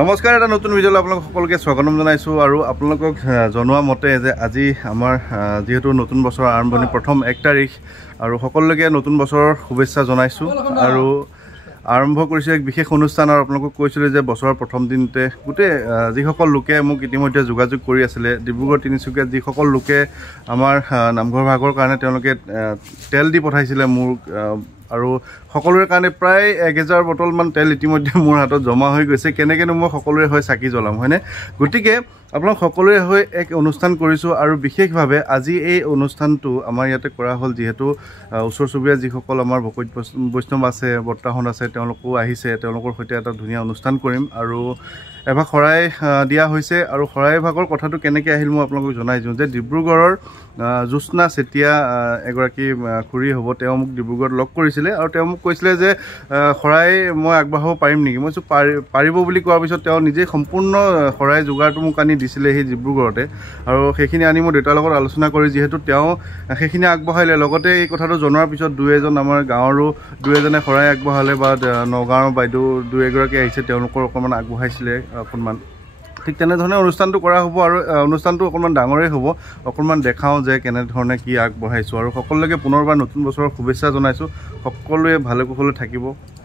নমস্কাৰ, এটা নতুন ভিডিঅ'লৈ আপোনালোক সকলোকে স্বাগতম জনাইছোঁ। আৰু আপোনালোকক জনোৱা মতে যে আজি আমাৰ যিহেতু নতুন বছৰৰ আৰম্ভণি প্ৰথম 1 তাৰিখ, আৰু সকলোকে নতুন বছৰৰ শুভেচ্ছা জনাইছোঁ। আৰু আৰম্ভ কৰিছোঁ এক বিশেষ অনুষ্ঠান। আৰু আপোনালোকক কৈছিলোঁ যে বছৰৰ প্ৰথম দিনতে গোটেই যিসকল লোকে মোক ইতিমধ্যে যোগাযোগ কৰি আছিলে, ডিব্ৰুগড় তিনিচুকীয়াত যিসকল লোকে আমাৰ নামঘৰ ভাগৰ কাৰণে তেওঁলোকে তেল দি পঠাইছিলে মোক, আৰু সকলোৰে কাৰণে প্ৰায় 1000 বটলমান তেল ইতিমধ্যে মোৰ হাতত জমা হৈ গৈছে। কেনেকৈনো মই সকলোৰে হৈ চাকি জ্বলাম, হয়নে? গতিকে আপোনালোক সকলোৰে হৈ এক অনুষ্ঠান কৰিছোঁ। আৰু বিশেষভাৱে আজি এই অনুষ্ঠানটো আমাৰ ইয়াতে কৰা হ'ল, যিহেতু ওচৰ চুবুৰীয়া যিসকল আমাৰ ভকত বৈষ্ণৱ আছে, বৰ্তাহত আছে, তেওঁলোকো আহিছে। তেওঁলোকৰ সৈতে এটা ধুনীয়া অনুষ্ঠান কৰিম। আৰু এভাগ শৰাই দিয়া হৈছে। আৰু শৰাই ভাগৰ কথাটো কেনেকৈ আহিল মই আপোনালোকক জনাই দিওঁ যে ডিব্ৰুগড়ৰ জ্যোৎস্না চেতিয়া এগৰাকী খুৰী হ'ব, তেওঁ মোক ডিব্ৰুগড়ত লগ কৰিছিলে। আৰু তেওঁ মোক কৈছিলে যে শৰাই মই আগবঢ়াব পাৰিম নেকি? মই কৈছোঁ পাৰিব বুলি কোৱাৰ পিছত তেওঁ নিজেই সম্পূৰ্ণ শৰাই যোগাৰটো মোক আনি দিছিলে সেই ডিব্ৰুগড়তে। আৰু সেইখিনি আনি মই দেউতাৰ লগত আলোচনা কৰি যিহেতু তেওঁ সেইখিনি আগবঢ়াইলে, লগতে এই কথাটো জনোৱাৰ পিছত দুই এজন আমাৰ গাঁৱৰো দুই এজনে শৰাই আগবঢ়ালে, বা নগাঁৱৰ বাইদেউ দুই এগৰাকী আহিছে, তেওঁলোকৰ অকণমান আগবঢ়াইছিলে অকণমান। ঠিক তেনেধৰণে অনুষ্ঠানটো কৰা হ'ব। আৰু অনুষ্ঠানটো অকণমান ডাঙৰেই হ'ব, অকণমান দেখাওঁ যে কেনেধৰণে কি আগবঢ়াইছোঁ। আৰু সকলোকে পুনৰবাৰ নতুন বছৰৰ শুভেচ্ছা জনাইছোঁ। সকলোৱে ভালে কুশলে থাকিব।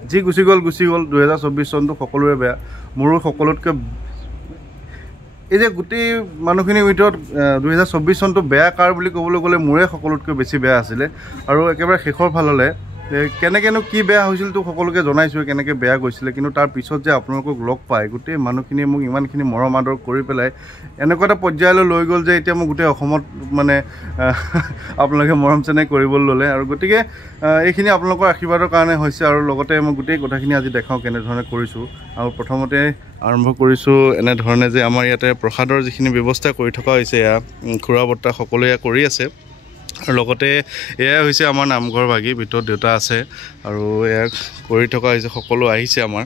যি গুচি গ'ল 2024 চনটো সকলোৰে বেয়া। মোৰো সকলোতকৈ এই যে গোটেই মানুহখিনিৰ ভিতৰত 2024 চনটো বেয়া কাৰ বুলি ক'বলৈ গ'লে মোৰে সকলোতকৈ বেছি বেয়া আছিলে। আৰু একেবাৰে শেষৰ ফাললৈ কেনেকৈনো কি বেয়া হৈছিল তো সকলোকে জনাইছোঁ, কেনেকৈ বেয়া গৈছিলে। কিন্তু তাৰ পিছত যে আপোনালোকক লগ পাই গোটেই মানুহখিনিয়ে মোক ইমানখিনি মৰম আদৰ কৰি পেলাই এনেকুৱা এটা পৰ্যায়লৈ লৈ গ'ল যে এতিয়া মোক গোটেই অসমত মানে আপোনালোকে মৰম চেনেহ কৰিবলৈ ল'লে। আৰু গতিকে এইখিনি আপোনালোকৰ আশীৰ্বাদৰ কাৰণে হৈছে। আৰু লগতে মই গোটেই কথাখিনি আজি দেখাওঁ কেনেধৰণে কৰিছোঁ। আৰু প্ৰথমতে আৰম্ভ কৰিছোঁ এনেধৰণে যে আমাৰ ইয়াতে প্ৰসাদৰ যিখিনি ব্যৱস্থা কৰি থকা হৈছে, এয়া খুৰা বৰ্তা সকলোৱে কৰি আছে। আৰু লগতে এয়াই হৈছে আমাৰ নামঘৰ ভাগি, ভিতৰত দেউতা আছে। আৰু এয়া কৰি থকা হৈছে, সকলো আহিছে আমাৰ।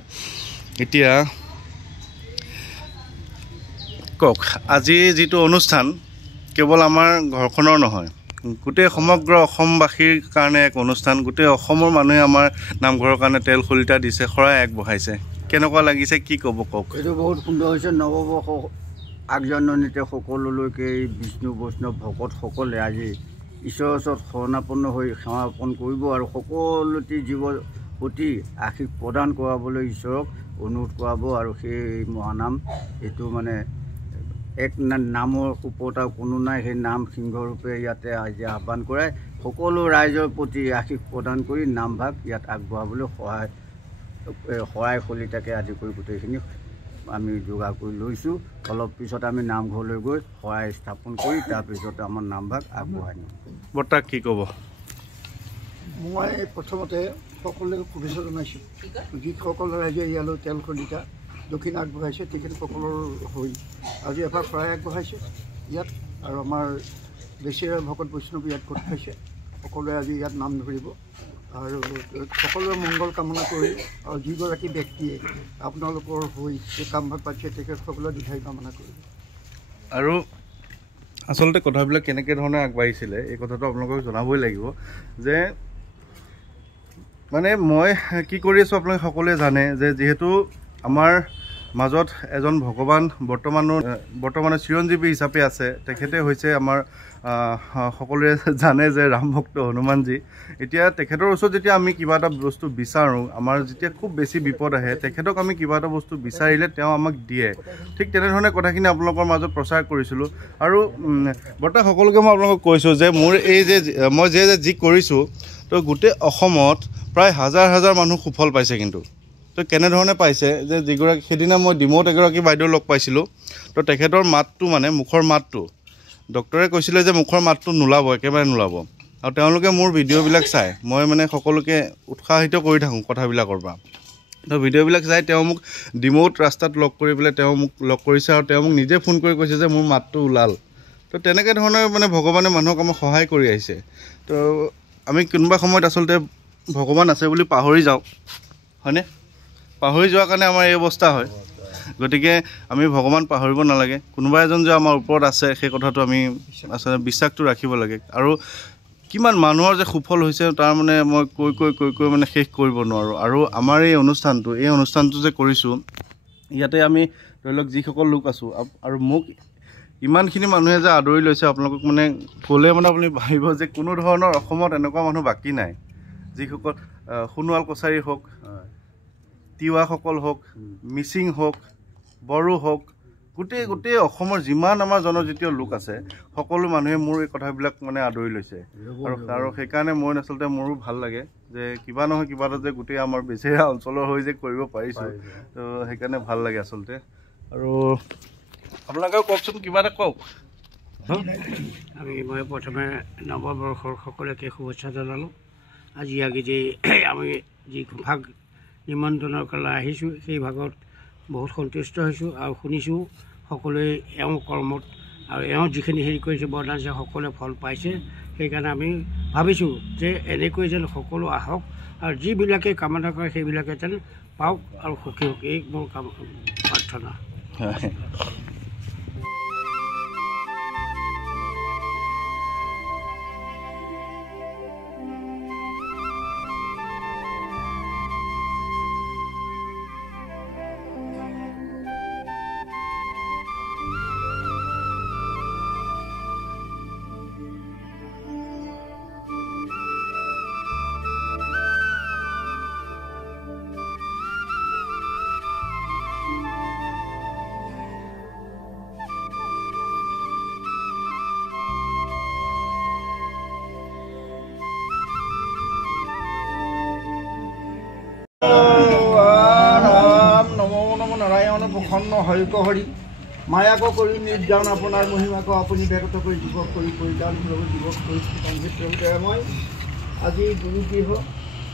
এতিয়া কওক, আজি যিটো অনুষ্ঠান কেৱল আমাৰ ঘৰখনৰ নহয়, গোটেই সমগ্ৰ অসমবাসীৰ কাৰণে এক অনুষ্ঠান। গোটেই অসমৰ মানুহে আমাৰ নামঘৰৰ কাৰণে তেল শলিতা দিছে, শৰাই আগবঢ়াইছে। কেনেকুৱা লাগিছে, কি ক'ব কওক? এইটো বহুত সুন্দৰ হৈছে। নৱবৰ্ষ আগজাননীতে সকলোলৈকে বিষ্ণু বৈষ্ণৱ ভকতসকলে আজি ঈশ্বৰৰ ওচৰত শৰণাপন্ন হৈ সেৱা অৰ্পণ কৰিব, আৰু সকলোটি জীৱৰ প্ৰতি আশীষ প্ৰদান কৰাবলৈ ঈশ্বৰক অনুৰোধ কৰাব। আৰু সেই মহানাম, এইটো মানে এক নামৰ ওপৰত আৰু কোনো নাই, সেই নাম সিংহৰূপে ইয়াতে আজি আহ্বান কৰাই সকলো ৰাইজৰ প্ৰতি আশীষ প্ৰদান কৰি নামভাগ ইয়াত আগবঢ়াবলৈ শৰাই শলিতাকে আদি কৰি গোটেইখিনি আমি যোগাৰ কৰি লৈছোঁ। অলপ পিছত আমি নামঘৰলৈ গৈ শৰাই স্থাপন কৰি তাৰপিছত আমাৰ নামভাগ আগবঢ়াই নিম। বৰ্তাক কি ক'ব? মই প্ৰথমতে সকলোকে শুভেচ্ছা জনাইছোঁ। যিসকল ৰাইজে ইয়ালৈ তেল শলিতা দক্ষিণ আগবঢ়াইছে তেখেতসকলৰ হৈ আজি এভাগ শৰাই আগবঢ়াইছে ইয়াত। আৰু আমাৰ বেছিভাগ ভকত বৈষ্ণৱ ইয়াত গোট খাইছে। সকলোৱে আজি ইয়াত নাম ধৰিব। আৰু সকলোৰে মংগল কামনা কৰি, আৰু যিগৰাকী ব্যক্তিয়ে আপোনালোকৰ হৈ এই কামভাগ পাতিছে তেখেতসকলৰ দীৰ্ঘায়ু কামনা কৰিব। আৰু আচলতে কথাবিলাক কেনেকৈ ধৰণে আগবাঢ়িছিলে এই কথাটো আপোনালোকক জনাবই লাগিব। যে মানে মই কি কৰি আছোঁ আপোনালোকে সকলোৱে জানে, যে যিহেতু আমাৰ মাজত এজন ভগৱান বৰ্তমানে চিৰঞ্জীৱী হিচাপে আছে। তেখেতে হৈছে আমাৰ সকলোৱে জানে যে ৰাম ভক্ত হনুমানজী। এতিয়া তেখেতৰ ওচৰত যেতিয়া আমি কিবা এটা বস্তু বিচাৰোঁ, আমাৰ যেতিয়া খুব বেছি বিপদ আহে, তেখেতক আমি কিবা এটা বস্তু বিচাৰিলে তেওঁ আমাক দিয়ে। ঠিক তেনেধৰণে কথাখিনি আপোনালোকৰ মাজত প্ৰচাৰ কৰিছিলোঁ। আৰু বৰ্তা সকলোকে মই আপোনালোকক কৈছোঁ যে মোৰ এই যে মই যি কৰিছোঁ, তো গোটেই অসমত প্ৰায় হাজাৰ হাজাৰ মানুহ সুফল পাইছে। কিন্তু তো কেনেধৰণে পাইছে, যে যিগৰাকী সেইদিনা মই ডিমৌত এগৰাকী বাইদেউ লগ পাইছিলোঁ, তো তেখেতৰ মাতটো মানে মুখৰ মাতটো ডক্টৰে কৈছিলে যে মুখৰ মাতটো নোলাব, একেবাৰে নোলাব। আৰু তেওঁলোকে মোৰ ভিডিঅ'বিলাক চাই, মই মানে সকলোকে উৎসাহিত কৰি থাকোঁ কথাবিলাকৰ পৰা। তো ভিডিঅ'বিলাক চাই তেওঁ মোক ডিমৌত ৰাস্তাত লগ কৰি পেলাই তেওঁ মোক লগ কৰিছে। আৰু তেওঁ মোক নিজে ফোন কৰি কৈছে যে মোৰ মাতটো ওলাল। তো তেনেকৈ ধৰণৰ মানে ভগৱানে মানুহক আমাক সহায় কৰি আহিছে। তো আমি কোনোবা সময়ত আচলতে ভগৱান আছে বুলি পাহৰি যাওঁ, হয়নে? পাহৰি যোৱাৰ কাৰণে আমাৰ এই অৱস্থা হয়। গতিকে আমি ভগৱান পাহৰিব নালাগে। কোনোবা এজন যে আমাৰ ওপৰত আছে সেই কথাটো আমি আচলতে বিশ্বাসটো ৰাখিব লাগে। আৰু কিমান মানুহৰ যে সুফল হৈছে তাৰ মানে মই কৈ মানে শেষ কৰিব নোৱাৰোঁ। আৰু আমাৰ এই অনুষ্ঠানটো যে কৰিছোঁ, ইয়াতে আমি ধৰি লওক যিসকল লোক আছোঁ আৰু মোক ইমানখিনি মানুহে যে আদৰি লৈছে আপোনালোকক মানে ক'লে মানে আপুনি ভাবিব যে কোনো ধৰণৰ অসমত এনেকুৱা মানুহ বাকী নাই যিসকল সোণোৱাল কছাৰী হওক তিৱাসকল হওক মিচিং হওক বড়ো হওক গোটেই অসমৰ যিমান আমাৰ জনজাতীয় লোক আছে সকলো মানুহে মোৰ এই কথাবিলাক মানে আদৰি লৈছে আৰু সেইকাৰণে মই আচলতে মোৰো ভাল লাগে যে কিবা নহয় কিবা এটা যে গোটেই আমাৰ বেচেৰা অঞ্চলৰ হৈ যে কৰিব পাৰিছোঁ তো সেইকাৰণে ভাল লাগে আচলতে আৰু আপোনালোকেও কওকচোন কিবা এটা কওক মই প্ৰথমে নৱবৰ্ষৰ সকলোকে শুভেচ্ছা জনালোঁ আজি যে আমি যি ভাগ নিমন্ত্ৰণৰ কাৰণে আহিছোঁ সেই ভাগত বহুত সন্তুষ্ট হৈছোঁ আৰু শুনিছোঁ সকলোৱে এওঁ কৰ্মত আৰু এওঁ যিখিনি হেৰি কৰিছে বৰদান দিছে সকলোৱে ফল পাইছে সেইকাৰণে আমি ভাবিছোঁ যে এনেকৈ যেন সকলো আহক আৰু যিবিলাকে কামনা কৰে সেইবিলাকে যেন পাওক আৰু সুখী হওক এই মোৰ প্ৰাৰ্থনা প্ৰসন্ন হৰিক হৰি মায়াক কৰি নিৰ্যান আপোনাৰ মহিমাক আপুনি ব্যাগত কৰি যুৱক কৰি পৰিধান প্ৰভু যুৱক কৰি মই আজি গুৰুগৃহ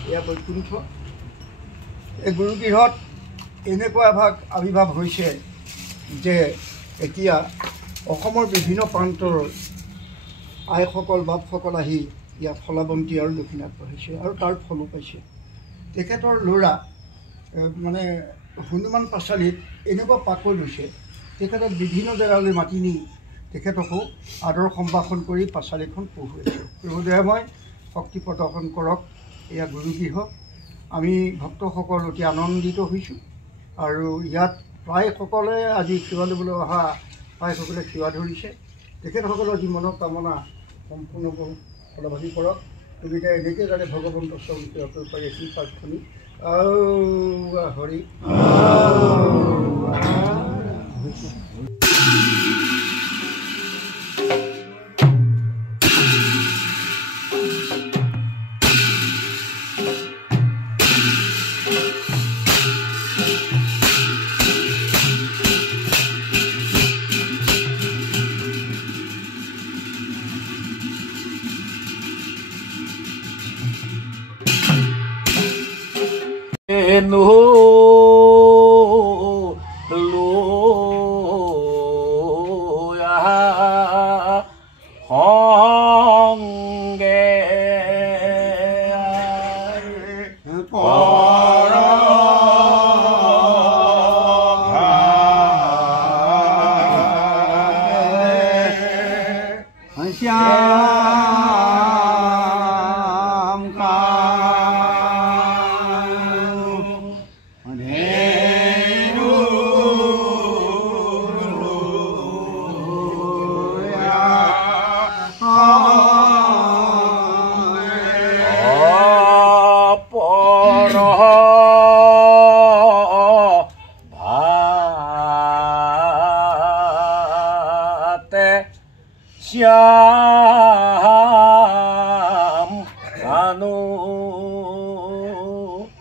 এয়া বৈকুণ্ঠ এই গুৰুগৃহত এনেকুৱা এভাগ আৱিৰ্ভাৱ হৈছে যে এতিয়া অসমৰ বিভিন্ন প্ৰান্তৰ আইসকল বাপসকল আহি ইয়াত ফলাবন্তী আৰু দক্ষিণ আগবঢ়াইছে আৰু তাৰ ফলো পাইছে তেখেতৰ ল'ৰা মানে হনুমান পাচালিত এনেকুৱা পাকৈ লৈছে তেখেতক বিভিন্ন জেগালৈ মাতি নি তেখেতকো আদৰ সম্ভাষণ কৰি পাচালিখন পঢ়ুৱাইছে প্ৰভুদয়াময় শক্তি প্ৰদৰ্শন কৰক এয়া গুৰুগৃহ আমি ভক্তসকল অতি আনন্দিত হৈছোঁ আৰু ইয়াত প্ৰায়সকলে আজি সেৱা ল'বলৈ অহা প্ৰায়সকলে সেৱা ধৰিছে তেখেতসকলৰ যি মনৰ কামনা সম্পূৰ্ণ ফলবাদী কৰক গতিকে এনেকৈ যাতে ভগৱন্ত চৰণ সেৱা কৰিব পাৰে সেই প্ৰাৰ্থনী হৰি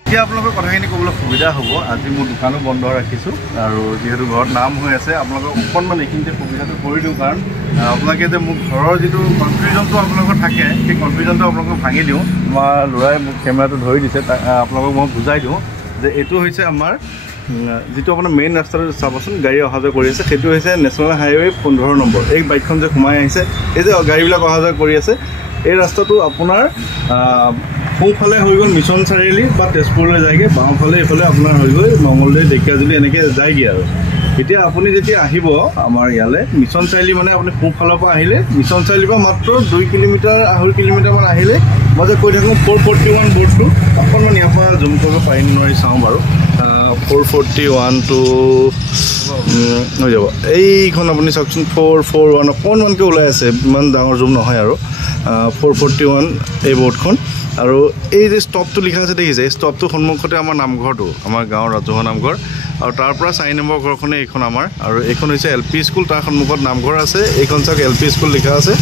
এতিয়া আপোনালোকৰ কথাখিনি ক'বলৈ সুবিধা হ'ব আজি মোৰ দোকানো বন্ধ ৰাখিছোঁ আৰু যিহেতু ঘৰত নাম হৈ আছে আপোনালোকক অকণমান এইখিনিতে সুবিধাটো কৰি দিওঁ কাৰণ আপোনালোকে যে মোৰ ঘৰৰ যিটো কনফিউজনটো আপোনালোকৰ থাকে সেই কনফিউজনটো আপোনালোকক ভাঙি দিওঁ আমাৰ ল'ৰাই মোক কেমেৰাটো ধৰি দিছে আপোনালোকক মই বুজাই দিওঁ যে এইটো হৈছে আমাৰ যিটো আপোনাৰ মেইন ৰাস্তাটো চাবচোন গাড়ী অহা যোৱা কৰি আছে সেইটো হৈছে নেশ্যনেল হাইৱে 15 নম্বৰ এই বাইকখন যে সোমাই আহিছে এই যে গাড়ীবিলাক অহা যোৱা কৰি আছে এই ৰাস্তাটো আপোনাৰ সোঁফালে হৈ গ'ল মিছন চাৰিআলি বা তেজপুৰলৈ যায়গৈ বাওঁফালে এইফালে আপোনাৰ হৈ গ'ল মঙলদৈ ঢেকীয়াজুলি এনেকৈ যায়গৈ আৰু এতিয়া আপুনি যেতিয়া আহিব আমাৰ ইয়ালৈ মিছন চাৰিআলি মানে আপুনি সোঁফালৰ পৰা আহিলে মিছন চাৰিআলিৰ পৰা মাত্ৰ 2 কিলোমিটাৰ 2.5 কিলোমিটাৰমান আহিলে মই যে কৈ থাকোঁ 441 বৰ্ডটো অকণমান ইয়াৰ পৰা জুম কৰিব পাৰিম নোৱাৰি চাওঁ বাৰু 441 টু হৈ যাব এইখন আপুনি চাওকচোন 441 অকণমানকৈ ওলাই আছে ইমান ডাঙৰ জুম নহয় আৰু 441 এই বৰ্ডখন আৰু এই যে ষ্টপটো লিখা আছে দেখিছে এই ষ্টপটোৰ সন্মুখতে আমাৰ নামঘৰটো আমাৰ গাঁৱৰ ৰাজহুৱা নামঘৰ আৰু তাৰ পৰা 4 নম্বৰ ঘৰখনে এইখন আমাৰ আৰু এইখন হৈছে LP স্কুল তাৰ সন্মুখত নামঘৰ আছে এইখন চাওক LP স্কুল লিখা আছে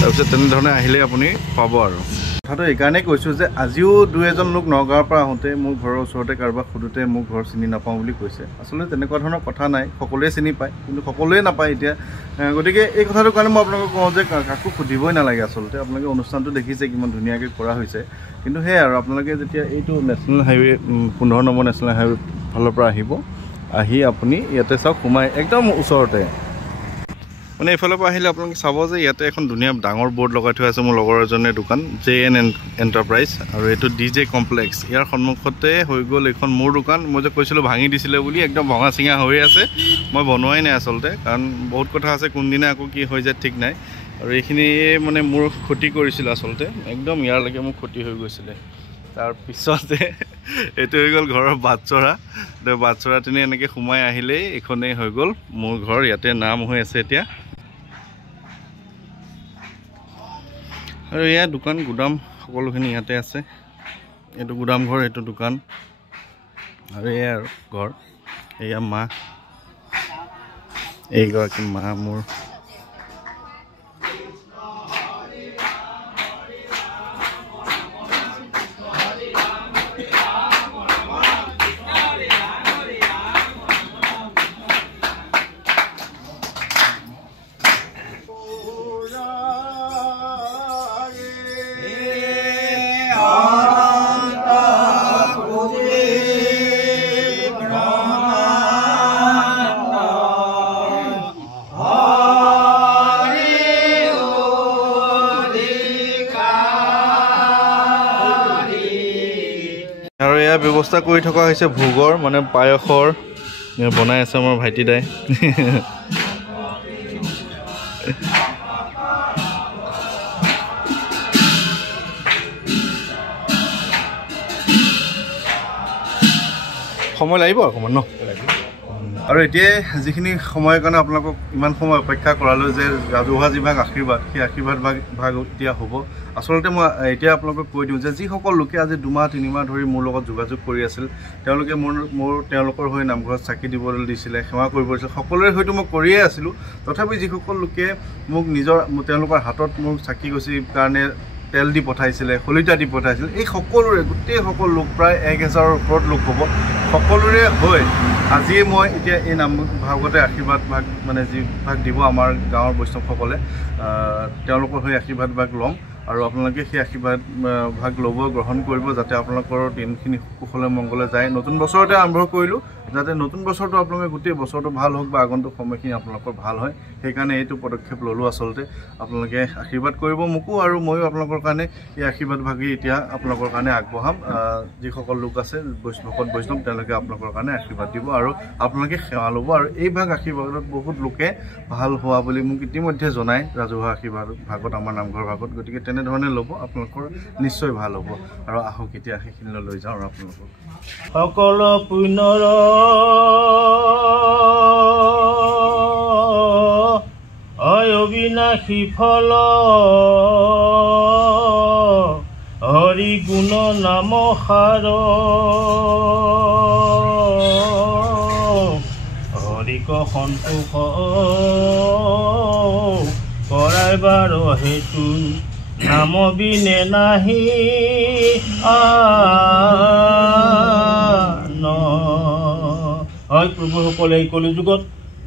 তাৰপিছত তেনেধৰণে আহিলে আপুনি পাব আৰু কথাটো এইকাৰণেই কৈছোঁ যে আজিও 2-এজন লোক নগাঁৱৰ পৰা আহোঁতে মোৰ ঘৰৰ ওচৰতে কাৰোবাক সোধোতে মোৰ ঘৰ চিনি নাপাওঁ বুলি কৈছে আচলতে তেনেকুৱা ধৰণৰ কথা নাই সকলোৱে চিনি পায় কিন্তু সকলোৱে নাপায় এতিয়া গতিকে এই কথাটোৰ কাৰণে মই আপোনালোকক কওঁ যে কাকো সুধিবই নালাগে আচলতে আপোনালোকে অনুষ্ঠানটো দেখিছে কিমান ধুনীয়াকৈ কৰা হৈছে কিন্তু সেয়াই আৰু আপোনালোকে যেতিয়া এইটো national highway 15 number national highway ফালৰ পৰা আহি আপুনি ইয়াতে চাওক সোমাই একদম ওচৰতে মানে এইফালৰ পৰা আহিলে আপোনালোকে চাব যে ইয়াতে এখন ধুনীয়া ডাঙৰ বৰ্ড লগাই থোৱা আছে মোৰ লগৰ এজনে দোকান JN এণ্টাৰপ্ৰাইজ আৰু এইটো DJ কমপ্লেক্স ইয়াৰ সন্মুখতে হৈ গ'ল এইখন মোৰ দোকান মই যে কৈছিলোঁ ভাঙি দিছিলে বুলি একদম ভঙা চিঙা হৈ আছে মই বনোৱাই নাই আচলতে কাৰণ বহুত কথা আছে কোনদিনা আকৌ কি হৈ যায় ঠিক নাই আৰু এইখিনি মানে মোৰ ক্ষতি কৰিছিল আচলতে একদম ইয়াৰলৈকে মোৰ ক্ষতি হৈ গৈছিলে তাৰপিছতে এইটো হৈ গ'ল ঘৰৰ বাটচৰা তিনি এনেকৈ সোমাই আহিলেই এইখনেই হৈ গ'ল মোৰ ঘৰ ইয়াতে নাম হৈ আছে এতিয়া আৰু এয়া দোকান গুদাম সকলোখিনি ইয়াতে আছে এইটো গুদাম ঘৰ এইটো দোকান আৰু এয়া আৰু ঘৰ এয়া মা এইগৰাকী মা মোৰ আৰু এয়া ব্যৱস্থা কৰি থকা হৈছে ভোগৰ মানে পায়সৰ বনাই আছে আমাৰ ভাইটি দাই সময় লাগিব অকণমান ন আৰু এতিয়াই যিখিনি সময়ৰ কাৰণে আপোনালোকক ইমান সময় অপেক্ষা কৰালোঁ যে ৰাজহুৱা যিভাগ আশীৰ্বাদ সেই আশীৰ্বাদ ভাগ এতিয়া হ'ব আচলতে মই এতিয়া আপোনালোকক কৈ দিওঁ যে যিসকল লোকে আজি 2-3 মাহ ধৰি মোৰ লগত যোগাযোগ কৰি আছিল তেওঁলোকে তেওঁলোকৰ হৈ নামঘৰত চাকি দিবলৈ দিছিলে সেৱা কৰিব দিছিলে সকলোৰে হয়তো মই কৰিয়ে আছিলোঁ তথাপি যিসকল লোকে মোক তেওঁলোকৰ হাতত মোক চাকি গছি কাৰণে তেল দি পঠাইছিলে খলিতা দি পঠাইছিলে এই সকলোৰে গোটেই সকলো লোক প্ৰায় 1000ৰ ওপৰত লোক হ'ব সকলোৰে হৈ আজিয়ে মই এতিয়া এই নামভাগতে আশীৰ্বাদ ভাগ মানে যি ভাগ দিব আমাৰ গাঁৱৰ বৈষ্ণৱসকলে তেওঁলোকৰ হৈ আশীৰ্বাদ ভাগ ল'ম আৰু আপোনালোকে সেই আশীৰ্বাদ ভাগ ল'ব গ্ৰহণ কৰিব যাতে আপোনালোকৰ দিনখিনি কুশলে মংগলে যায় নতুন বছৰতে আৰম্ভ কৰিলোঁ যাতে নতুন বছৰটো আপোনালোকে গোটেই বছৰটো ভাল হওক বা আগন্তুক সময়খিনি আপোনালোকৰ ভাল হয় সেইকাৰণে এইটো পদক্ষেপ ল'লোঁ আচলতে আপোনালোকে আশীৰ্বাদ কৰিব মোকো আৰু ময়ো আপোনালোকৰ কাৰণে এই আশীৰ্বাদ ভাগি এতিয়া আপোনালোকৰ কাৰণে আগবঢ়াম যিসকল লোক আছে ভকত বৈষ্ণৱ তেওঁলোকে আপোনালোকৰ কাৰণে আশীৰ্বাদ দিব আৰু আপোনালোকে সেৱা ল'ব আৰু এই ভাগ আশীৰ্বাদত বহুত লোকে ভাল হোৱা বুলি মোক ইতিমধ্যে জনায় ৰাজহুৱা আশীৰ্বাদ ভাগত আমাৰ নামঘৰ ভাগত গতিকে তেনেধৰণে ল'ব আপোনালোকৰ নিশ্চয় ভাল হ'ব আৰু আহক এতিয়া সেইখিনিলৈ লৈ যাওঁ আৰু আপোনালোকক সকলো পুণ্যৰ অবিনাশী ফল হৰি গুণ নাম সাৰ হৰিক সন্তোষ কৰাইবাৰ হেতু নাম বিনে নাহি হয় প্ৰভুসকলে এই কলিযুগত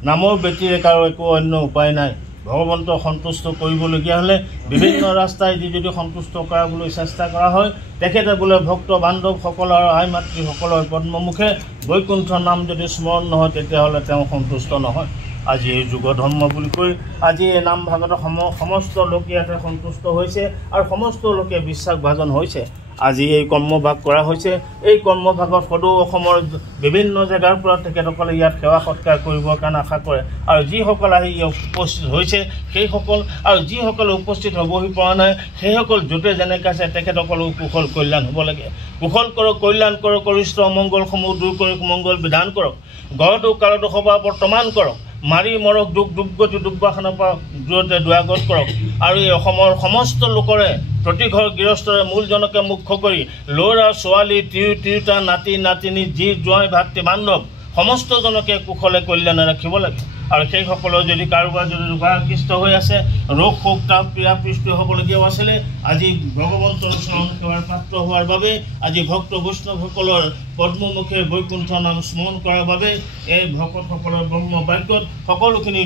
নামৰ ব্যতিৰে কাৰো একো অন্য উপায় নাই ভগৱন্তক সন্তুষ্ট কৰিবলগীয়া হ'লে বিভিন্ন ৰাস্তাই যদি সন্তুষ্ট কৰাবলৈ চেষ্টা কৰা হয় তেখেতে বোলে ভক্ত বান্ধৱসকলৰ আই মাতৃসকলৰ পদ্মমুখে বৈকুণ্ঠ নাম যদি স্মৰণ নহয় তেতিয়াহ'লে তেওঁ সন্তুষ্ট নহয় আজি এই যুগ ধৰ্ম বুলি কৈ আজি এই নাম ভাগত সমস্ত লোক ইয়াতে সন্তুষ্ট হৈছে আৰু সমস্ত লোকে বিশ্বাসভাজন হৈছে আজি এই কৰ্মভাগ কৰা হৈছে। এই কৰ্মভাগত সদৌ অসমৰ বিভিন্ন জেগাৰ পৰা তেখেতসকলে ইয়াত সেৱা সৎকাৰ কৰিবৰ কাৰণে আশা কৰে আৰু যিসকল আহি উপস্থিত হৈছে সেইসকল আৰু যিসকলে উপস্থিত হ'বহি পৰা নাই সেইসকল য'তে যেনেকৈ আছে তেখেতসকলেও কুশল কল্যাণ হ'ব লাগে। কুশল কৰক, কল্যাণ কৰক, অৰিষ্ট অমংগলসমূহ দূৰ কৰি মংগল বিধান কৰক, গড়টো কালতো সভা বৰ্তমান কৰক, মাৰি মৰক দুখ দুৰ্গতি দুৰ্বাসনৰ পৰা দূৰতে দুৱাগত কৰক আৰু এই অসমৰ সমস্ত লোকৰে প্ৰতি ঘৰ গৃহস্থৰে মূলজনকে মুখ্য কৰি ল'ৰা ছোৱালী তিৰোতা নাতি নাতিনী যি জোঁৱাই ভাতৃ বান্ধৱ সমস্তজনকে কুশলে কল্যাণে ৰাখিব লাগে। আৰু সেইসকলৰ যদি কাৰোবাৰ যদি ৰোগাকৃষ্ট হৈ আছে, ৰোগ শোক তাপ পীড়া পৃষ্টি হ'বলগীয়াও আছিলে, আজি ভগৱন্তৰ চৰণ সেৱাৰ পাত্ৰ হোৱাৰ বাবে আজি ভক্ত বৈষ্ণৱসকলৰ পদ্মমুখে বৈকুণ্ঠ নাম স্মৰণ কৰাৰ বাবে এই ভকতসকলৰ ব্ৰহ্মবাক্যত সকলোখিনি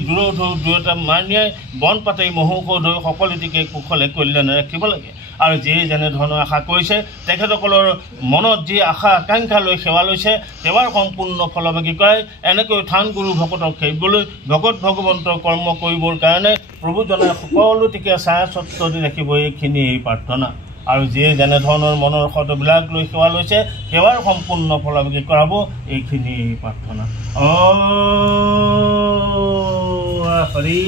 দূৰতা মাৰ নিয়াই বন পাতি মহৌষধ হৈ সকলোটিকে কুশলে কল্যাণে ৰাখিব লাগে। আৰু যিয়ে যেনেধৰণৰ আশা কৰিছে তেখেতসকলৰ মনত যি আশা আকাংক্ষা লৈ সেৱা লৈছে সেৱাৰ সম্পূৰ্ণ ফলভাগী কৰাই এনেকৈ থান গুৰু ভকতক সেৱিবলৈ ভকত ভগৱন্তৰ কৰ্ম কৰিবৰ কাৰণে প্ৰভুজনাই সকলোটিকে ছায়া স্বত্ব দি ৰাখিব এইখিনি এই প্ৰাৰ্থনা। আৰু যিয়ে যেনেধৰণৰ মনৰ শতবিলাক লৈ সেৱা লৈছে সেৱাৰ সম্পূৰ্ণ ফলভাগী কৰাব এইখিনি এই প্ৰাৰ্থনা। হৰি